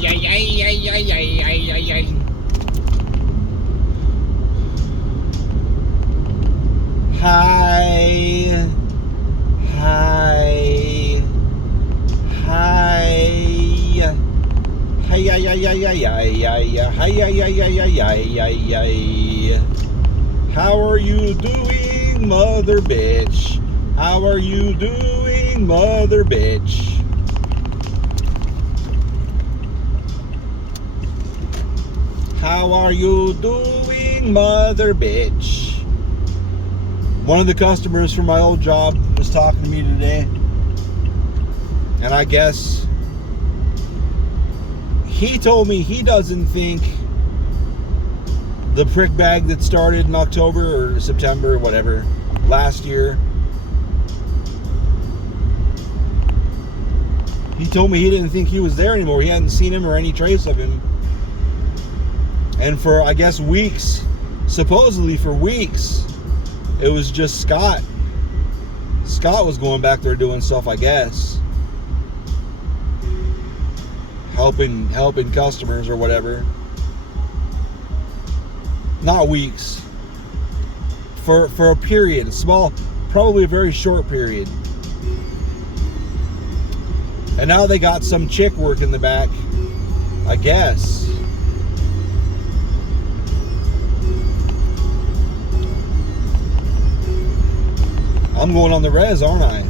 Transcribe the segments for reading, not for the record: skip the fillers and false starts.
Hi. Hi. Hi. Hi, hi, hi, hi, hi, hi, hi, hi. How are you doing, mother bitch? How are you doing, mother bitch? How are you doing, mother bitch? One of the customers from my old job was talking to me today, and I guess he told me he doesn't think the prick bag that started in October or September or whatever last year, he told me he didn't think he was there anymore. He hadn't seen him or any trace of him. And for, I guess, weeks, supposedly for weeks, it was just Scott. Scott was going back there doing stuff, I guess. Helping customers or whatever. Not weeks. For a period, a small, probably a very short period. And now they got some chick working the back, I guess. I'm going on the res, aren't I?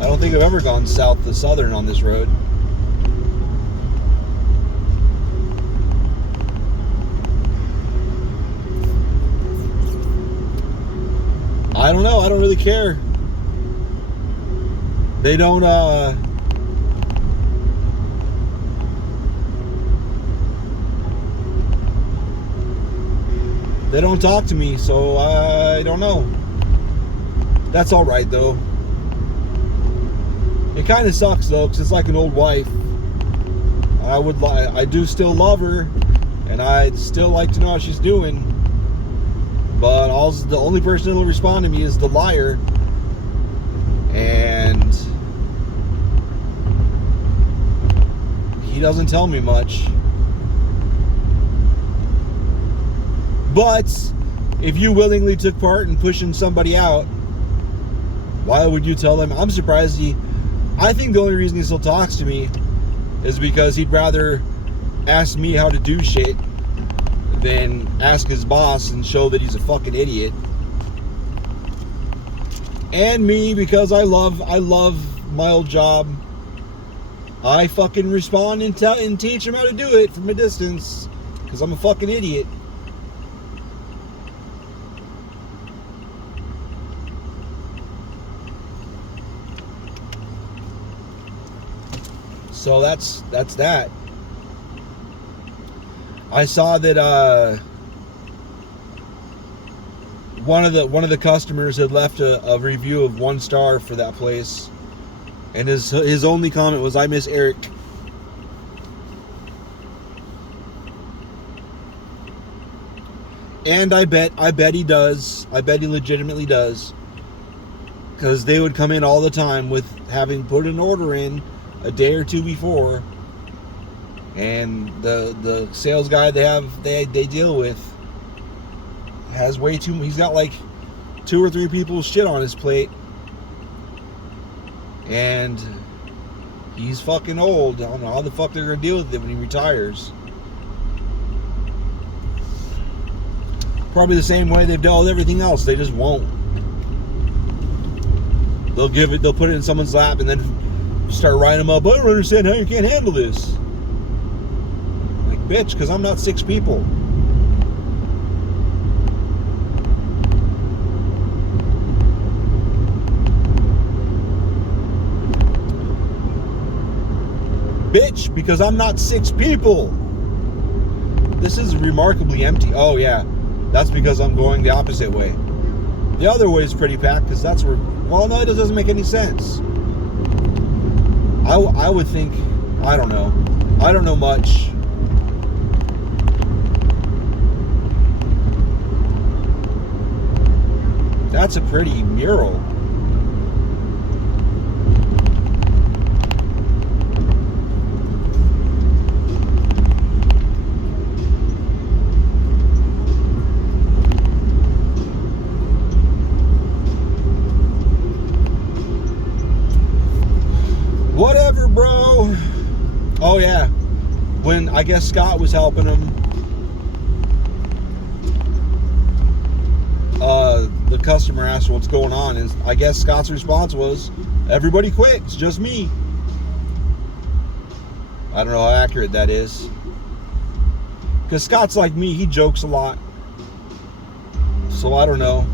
I don't think I've ever gone south to southern on this road. I don't know. I don't really care. They don't, they don't talk to me, so I don't know. That's all right, though. It kind of sucks, though, because it's like an old wife. I do still love her, and I'd still like to know how she's doing. But the only person that'll respond to me is the liar. And he doesn't tell me much. But if you willingly took part in pushing somebody out, why would you tell them? I'm surprised I think the only reason he still talks to me is because he'd rather ask me how to do shit than ask his boss and show that he's a fucking idiot. And me, because I love my old job. I fucking respond and teach him how to do it from a distance, because I'm a fucking idiot. So that's that. I saw that one of the customers had left a review of 1 star for that place, and his only comment was, "I miss Eric." And I bet he does. I bet he legitimately does, because they would come in all the time with having put an order in a day or two before, and the sales guy they deal with has way too. He's got like 2 or 3 people's shit on his plate, and he's fucking old. I don't know how the fuck they're gonna deal with it when he retires. Probably the same way they've dealt with everything else. They just won't. They'll put it in someone's lap and then start writing them up. I don't understand how you can't handle this. Like, bitch, because I'm not 6 people. Bitch, because I'm not 6 people. This is remarkably empty. Oh, yeah. That's because I'm going the opposite way. The other way is pretty packed, because that's where... Well, no, it doesn't make any sense. I would think... I don't know. I don't know much. That's a pretty mural. Oh yeah, when I guess Scott was helping him, the customer asked what's going on, and I guess Scott's response was, "Everybody quit. It's just me." I don't know how accurate that is, because Scott's like me. He jokes a lot, so I don't know.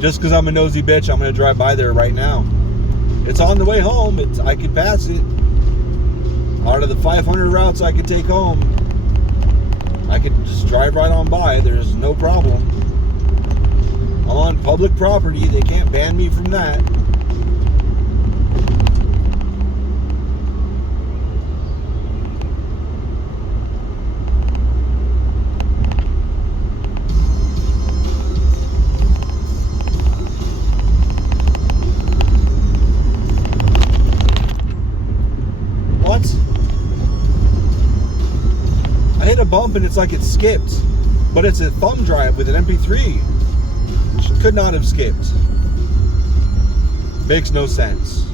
Just because I'm a nosy bitch, I'm gonna drive by there right now. It's on the way home. I could pass it. Out of the 500 routes I could take home, I could just drive right on by. There's no problem. I'm on public property. They can't ban me from that. What? I hit a bump and it's like it skipped, but it's a thumb drive with an MP3. Which could not have skipped. Makes no sense.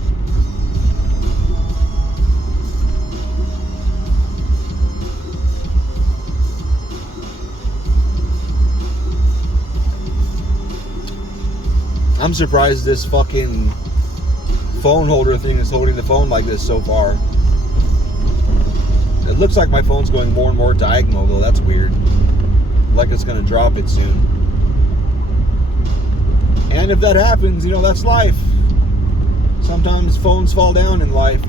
I'm surprised this fucking phone holder thing is holding the phone like this so far. It looks like my phone's going more and more diagonal, though. That's weird. Like it's gonna drop it soon. And if that happens, that's life. Sometimes phones fall down in life,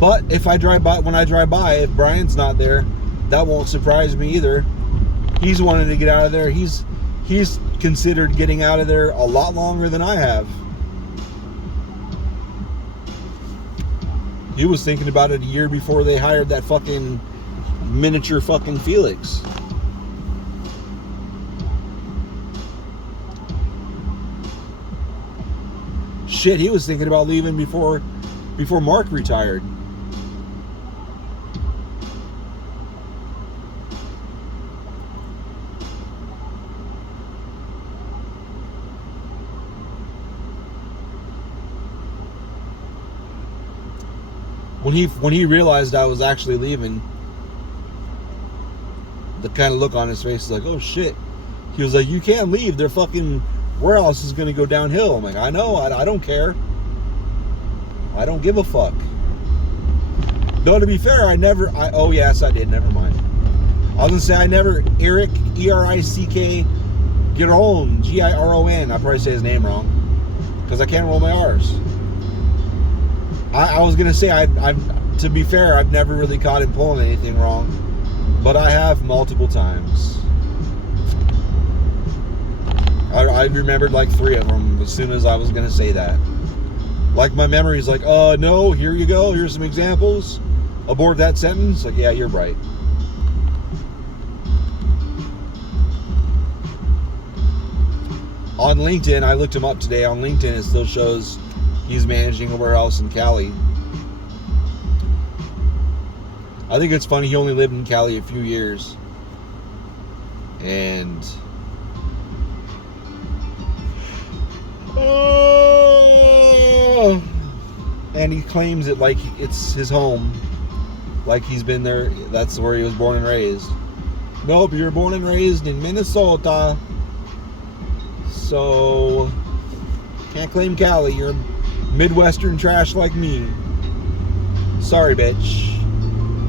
But if when I drive by, if Brian's not there, that won't surprise me either. He's wanted to get out of there. He's considered getting out of there a lot longer than I have. He was thinking about it a year before they hired that fucking miniature fucking Felix. Shit, he was thinking about leaving before Mark retired. When he realized I was actually leaving, the kind of look on his face is like, oh shit. He was like, you can't leave. Their fucking warehouse is going to go downhill. I'm like, I know. I don't care. I don't give a fuck. Though, to be fair, oh yes, I did. Never mind. I was going to say Eric, E-R-I-C-K, Giron, G-I-R-O-N. I probably say his name wrong, because I can't roll my R's. I was going to say, to be fair, I've never really caught him pulling anything wrong, but I have multiple times. I remembered like 3 of them as soon as I was going to say that. Like, my memory's like, no, here you go, here's some examples. Abort that sentence. Like, yeah, you're right. On LinkedIn, I looked him up today. On LinkedIn, it still shows he's managing a warehouse in Cali. I think it's funny, he only lived in Cali a few years. And he claims it like it's his home. Like he's been there, that's where he was born and raised. Nope, you were born and raised in Minnesota. So can't claim Cali. You're Midwestern trash like me. Sorry, bitch.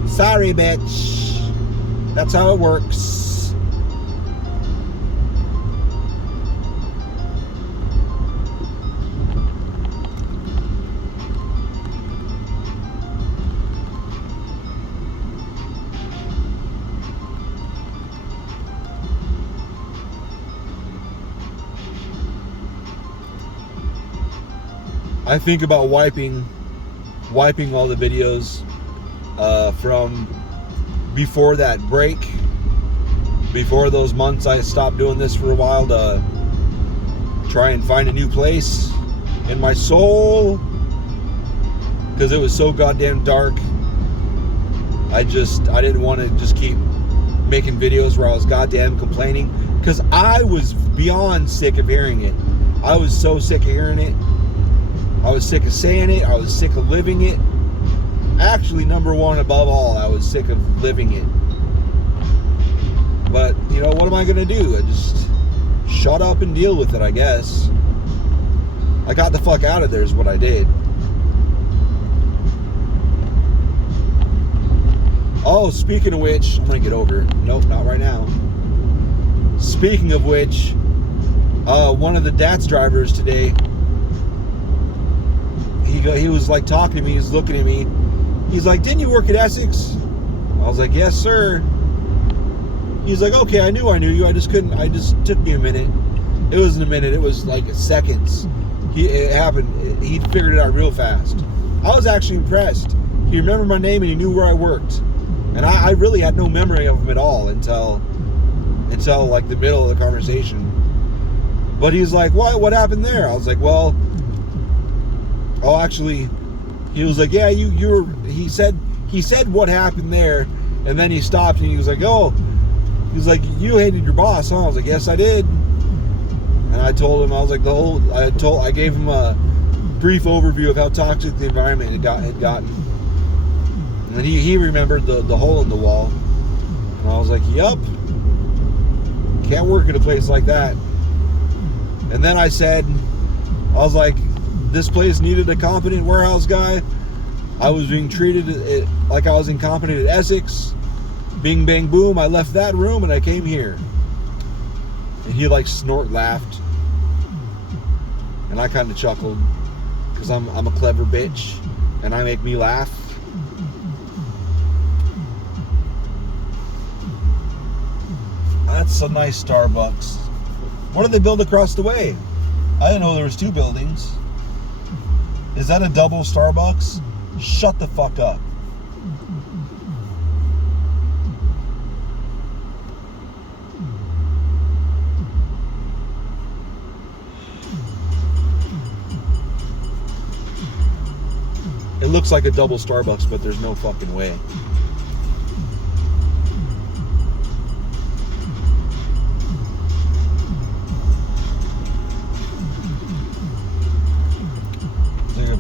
Sorry, bitch. That's how it works. I think about wiping all the videos from before that break, before those months I stopped doing this for a while to try and find a new place in my soul, because it was so goddamn dark. I didn't want to just keep making videos where I was goddamn complaining, because I was beyond sick of hearing it. I was so sick of hearing it. I was sick of saying it. I was sick of living it. Actually, number one above all, I was sick of living it. But, you know, what am I going to do? I just shut up and deal with it, I guess. I got the fuck out of there is what I did. Oh, speaking of which, I'm going to get over. Nope, not right now. Speaking of which, one of the DATS drivers today, he was like talking to me, he's looking at me. He's like, didn't you work at Essex? I was like, yes, sir. He's like, okay, I knew you. I just took me a minute. It wasn't a minute, it was like seconds. It happened. He figured it out real fast. I was actually impressed. He remembered my name and he knew where I worked. And I really had no memory of him at all until like the middle of the conversation. But he's like, what happened there? I was like, well, actually, he was like, yeah, you were, he said what happened there, and then he stopped and he was like, he's like, you hated your boss, huh? I was like, yes, I did. And I told him, I was like, I gave him a brief overview of how toxic the environment had gotten. And then he remembered the hole in the wall. And I was like, yup. Can't work at a place like that. And then I was like, this place needed a competent warehouse guy. I was being treated like I was incompetent at Essex. Bing, bang, boom. I left that room and I came here. And he like snort laughed. And I kind of chuckled. Because I'm a clever bitch. And I make me laugh. That's a nice Starbucks. What did they build across the way? I didn't know there was two buildings. Is that a double Starbucks? Shut the fuck up. It looks like a double Starbucks, but there's no fucking way.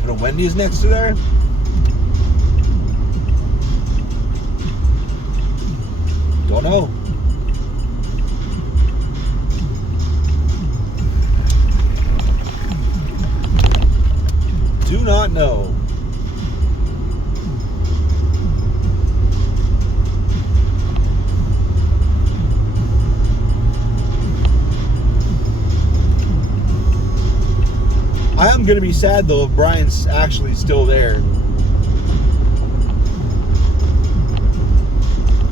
Put a Wendy's next to there? Don't know. Do not know. I am going to be sad though if Brian's actually still there.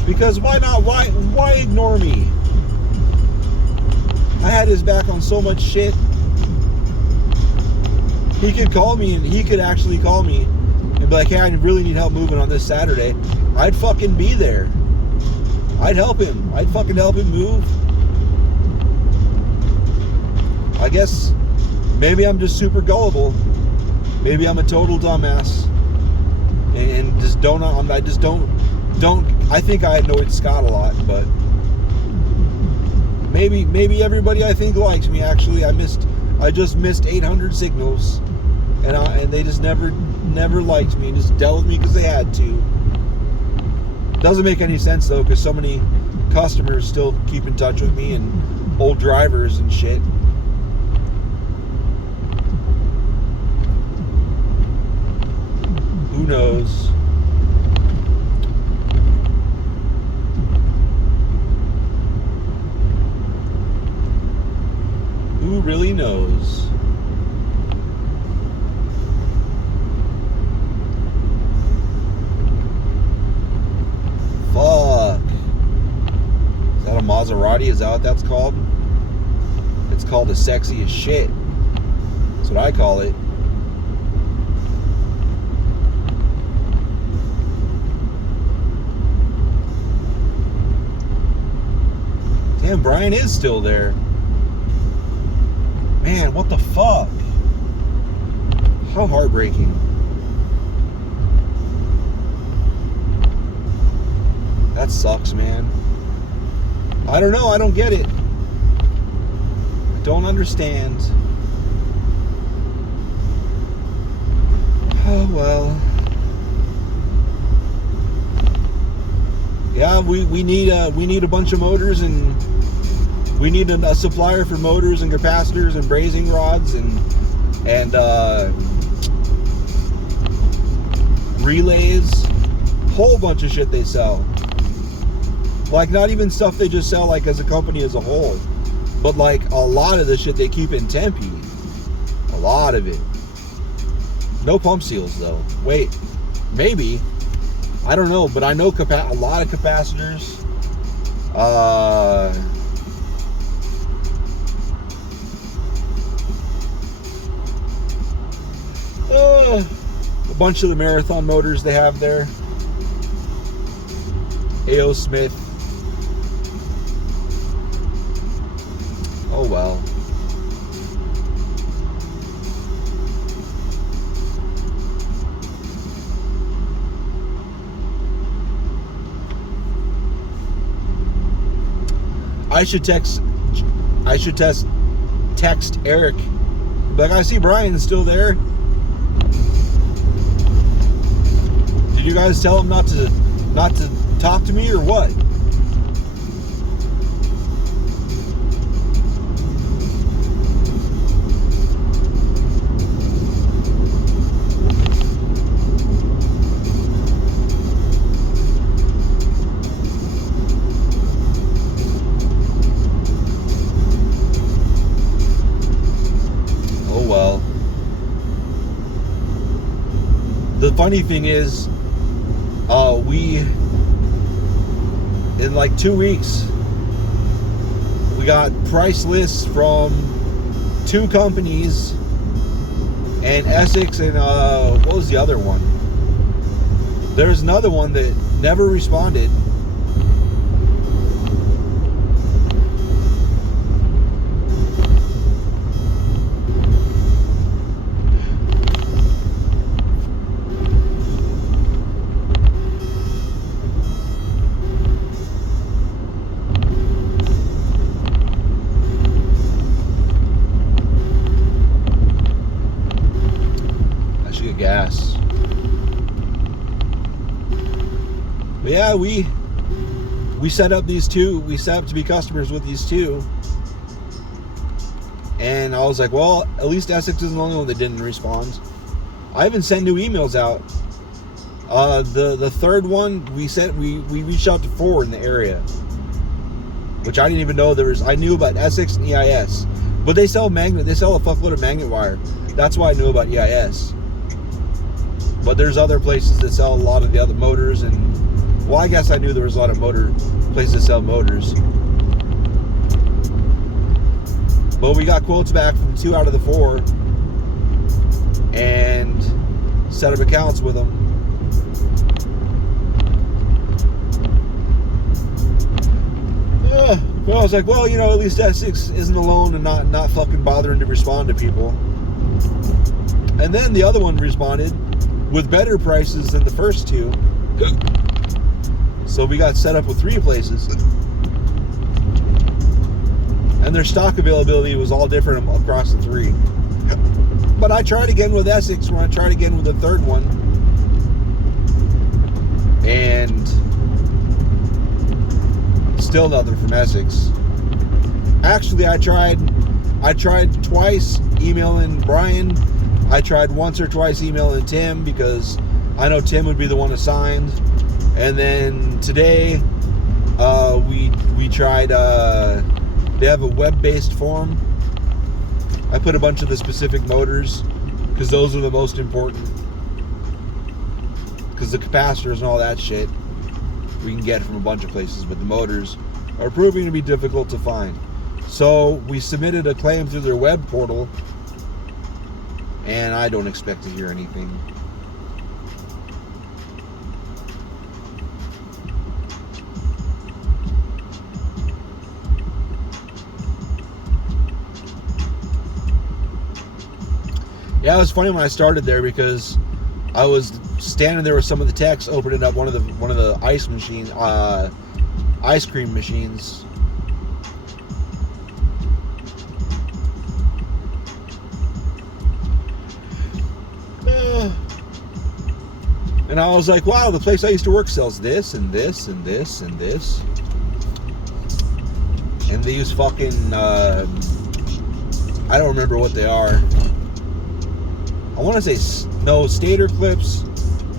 Because why not? Why ignore me? I had his back on so much shit. He could call me and he could actually call me and be like, hey, I really need help moving on this Saturday. I'd fucking be there. I'd help him. I'd fucking help him move. I guess maybe I'm just super gullible. Maybe I'm a total dumbass. And just I think I annoyed Scott a lot, but maybe everybody I think likes me. Actually, I just missed 800 signals, and they just never liked me and just dealt with me because they had to. Doesn't make any sense though, because so many customers still keep in touch with me and old drivers and shit. Who knows? Who really knows? Fuck. Is that a Maserati? Is that what that's called? It's called a sexy as shit. That's what I call it. Damn, Brian is still there. Man, what the fuck? How heartbreaking. That sucks, man. I don't know. I don't get it. I don't understand. Oh, well. Yeah, we need a bunch of motors, and we need a supplier for motors and capacitors and brazing rods and relays. Whole bunch of shit they sell. Like, not even stuff they just sell like as a company as a whole, but like a lot of the shit they keep in Tempe. A lot of it. No pump seals though. Wait, maybe. I don't know, but I know a lot of capacitors. A bunch of the Marathon motors they have there. A.O. Smith. Oh well. I should text Eric. Like, I see Brian's still there. Did you guys tell him not to talk to me or what? Oh well. The funny thing is, in like 2 weeks, we got price lists from 2 companies, and Essex, and what was the other one? There's another one that never responded. Gas. But yeah, we set up these 2. We set up to be customers with these 2, and I was like, well, at least Essex isn't the only one that didn't respond. I even sent new emails out. The third one we reached out to 4 in the area, which I didn't even know there was. I knew about Essex and EIS, but they sell a fuckload of magnet wire. That's why I knew about EIS. But there's other places that sell a lot of the other motors, and well, I guess I knew there was a lot of places that sell motors. But we got quotes back from 2 out of the 4, and set up accounts with them. But I was like, well, at least Essex isn't alone and not fucking bothering to respond to people. And then the other one responded with better prices than the first 2. So we got set up with 3 places. And their stock availability was all different across the 3. But I tried again with Essex when I tried again with the third one. And still nothing from Essex. Actually, I tried twice emailing Brian. I tried once or twice emailing Tim, because I know Tim would be the one assigned. And then today, we tried, they have a web-based form. I put a bunch of the specific motors, because those are the most important. Because the capacitors and all that shit, we can get from a bunch of places, but the motors are proving to be difficult to find. So we submitted a claim through their web portal, and I don't expect to hear anything. Yeah, it was funny when I started there, because I was standing there with some of the techs opening up one of the ice cream machines, And I was like, wow, the place I used to work sells this and this and this and this. And they use fucking, I don't remember what they are. I want to say, no, stator clips.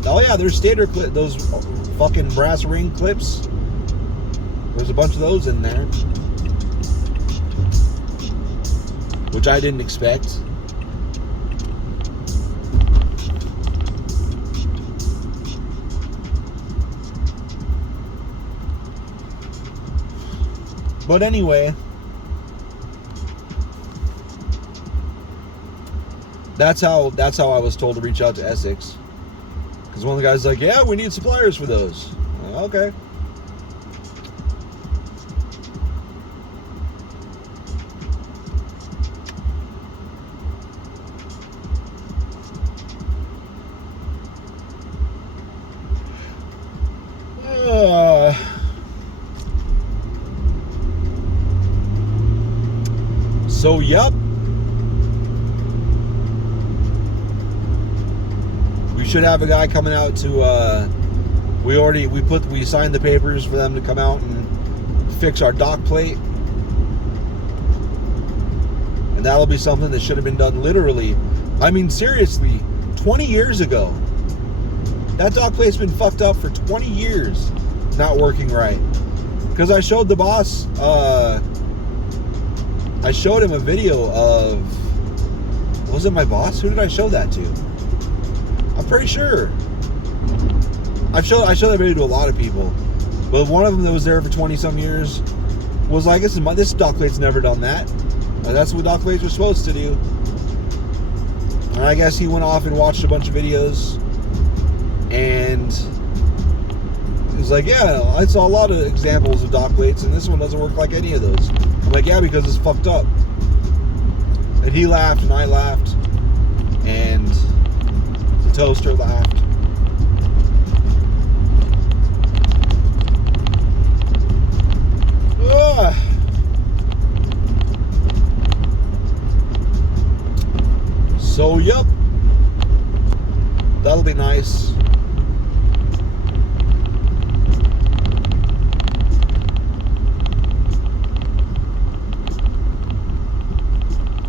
Oh yeah, there's stator clip, those fucking brass ring clips. There's a bunch of those in there. Which I didn't expect. But anyway, that's how I was told to reach out to Essex. Because one of the guys was like, yeah, we need suppliers for those. Okay. So, yep. We should have a guy coming out to, we signed the papers for them to come out and fix our dock plate. And that'll be something that should have been done literally, I mean, seriously, 20 years ago. That dock plate's been fucked up for 20 years, not working right. Because I showed the boss, I showed him a video of, was it my boss? Who did I show that to? I'm pretty sure. I showed that video to a lot of people. But one of them that was there for 20 some years was like, this dock plate's never done that. That's what dock plates were supposed to do. And I guess he went off and watched a bunch of videos. And he was like, yeah, I saw a lot of examples of dock plates, and this one doesn't work like any of those. I'm like, yeah, because it's fucked up. And he laughed, and I laughed, and the toaster laughed. Ugh. So, yep. That'll be nice.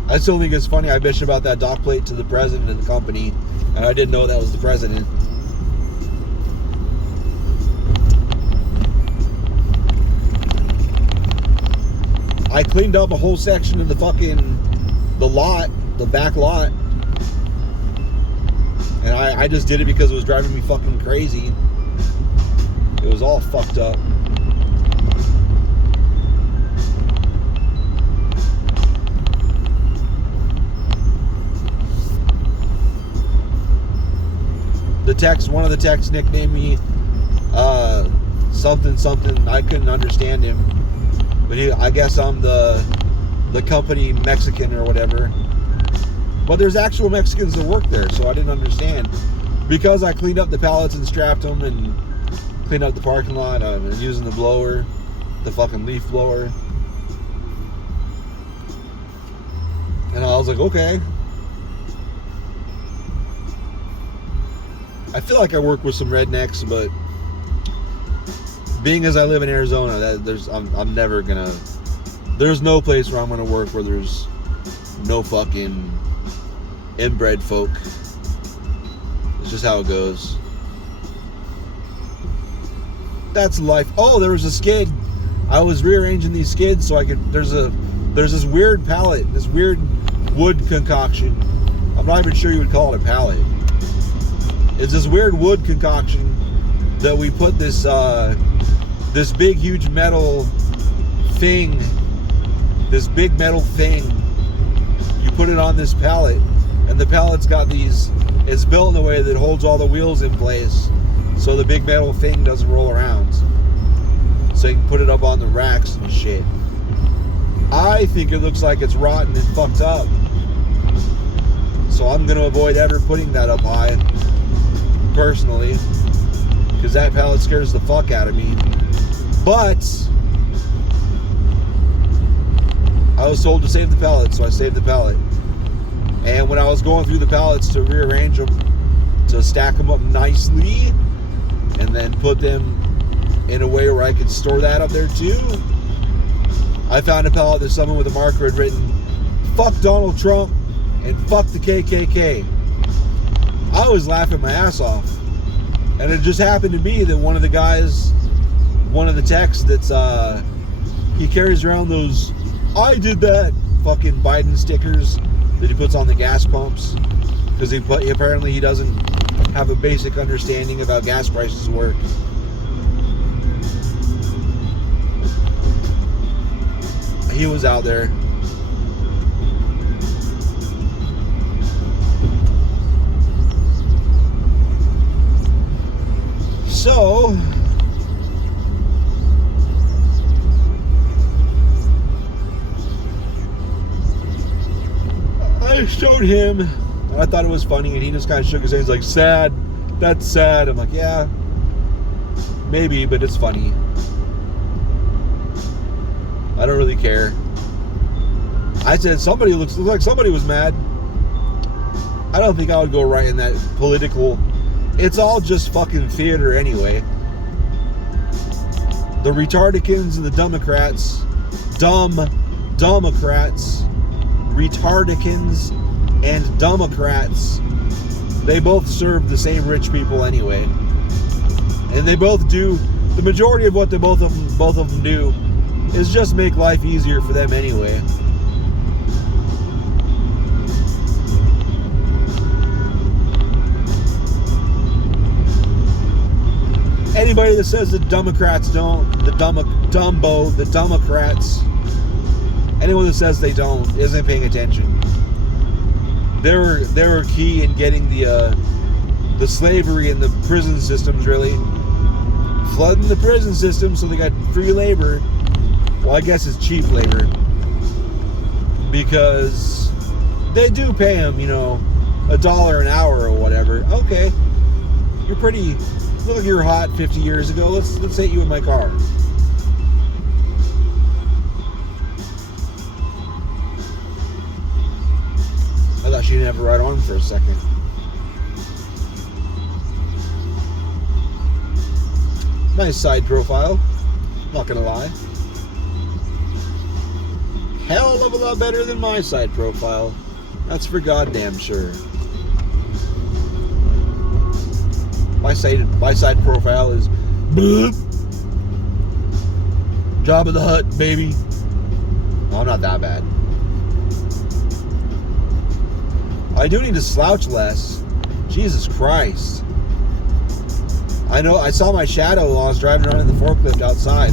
I still think it's funny. I bitched about that dock plate to the president of the company, and I didn't know that was the president. I cleaned up a whole section of the back lot. And I just did it because it was driving me fucking crazy. It was all fucked up. One of the techs nicknamed me something. I couldn't understand him, but I guess I'm the company Mexican or whatever. But there's actual Mexicans that work there, so I didn't understand. Because I cleaned up the pallets and strapped them and cleaned up the parking lot and using the blower, the fucking leaf blower. And I was like, okay. I feel like I work with some rednecks, but being as I live in Arizona, I'm never gonna. There's no place where I'm gonna work where there's no fucking inbred folk. It's just how it goes. That's life. Oh, there was a skid. I was rearranging these skids so I could. There's this weird pallet, this weird wood concoction. I'm not even sure you would call it a pallet. It's this weird wood concoction that we put this this big huge metal thing. This big metal thing. You put it on this pallet, and the pallet's got these. It's built in a way that holds all the wheels in place, so the big metal thing doesn't roll around. So you can put it up on the racks and shit. I think it looks like it's rotten and fucked up. So I'm gonna avoid ever putting that up high. Personally, because that pallet scares the fuck out of me. But I was told to save the pallet, so I saved the pallet. And when I was going through the pallets to rearrange them to stack them up nicely and then put them in a way where I could store that up there too. I found a pallet that someone with a marker had written, "Fuck Donald Trump and fuck the KKK." I was laughing my ass off. And it just happened to be that one of the guys, one of the techs that's, he carries around those "I did that" fucking Biden stickers that he puts on the gas pumps. Because apparently he doesn't have a basic understanding of how gas prices work. He was out there. So, I showed him, and I thought it was funny, and he just kind of shook his head. He's like, "Sad, that's sad." I'm like, "Yeah, maybe, but it's funny. I don't really care." I said, "Somebody looks like somebody was mad." I don't think I would go right in that political. It's all just fucking theater anyway. The retardicans and the Democrats, Democrats, retardicans and Democrats, they both serve the same rich people anyway. And they both do, the majority of what they both of them do is just make life easier for them anyway. Anybody that says the Democrats don't, the Democrats, anyone that says they don't isn't paying attention. They were key in getting the slavery and the prison systems, really. Flooding the prison system so they got free labor. Well, I guess it's cheap labor. Because they do pay them, $1 an hour or whatever. Okay. You're pretty... Look, you were hot 50 years ago. Let's hit you in my car. I thought she didn't have a right arm for a second. Nice side profile. Not gonna lie. Hell of a lot better than my side profile. That's for goddamn sure. My side profile is bloop. Job of the Hut, baby. Oh, I'm not that bad. I do need to slouch less. Jesus Christ. I know, I saw my shadow while I was driving around in the forklift outside.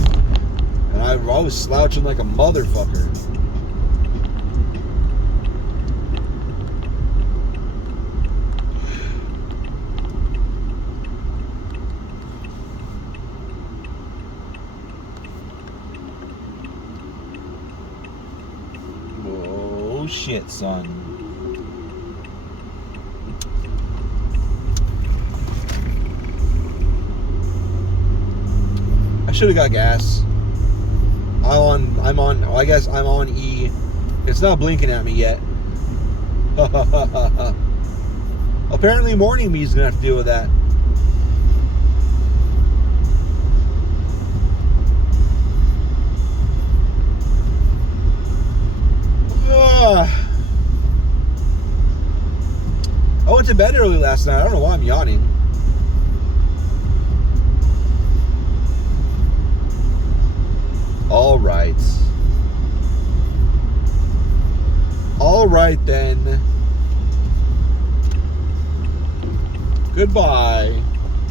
And I was slouching like a motherfucker. Oh shit, son. I should have got gas. I guess I'm on E. It's not blinking at me yet. Apparently morning me's gonna have to deal with that. I went to bed early last night. I don't know why I'm yawning. All right. All right then. Goodbye.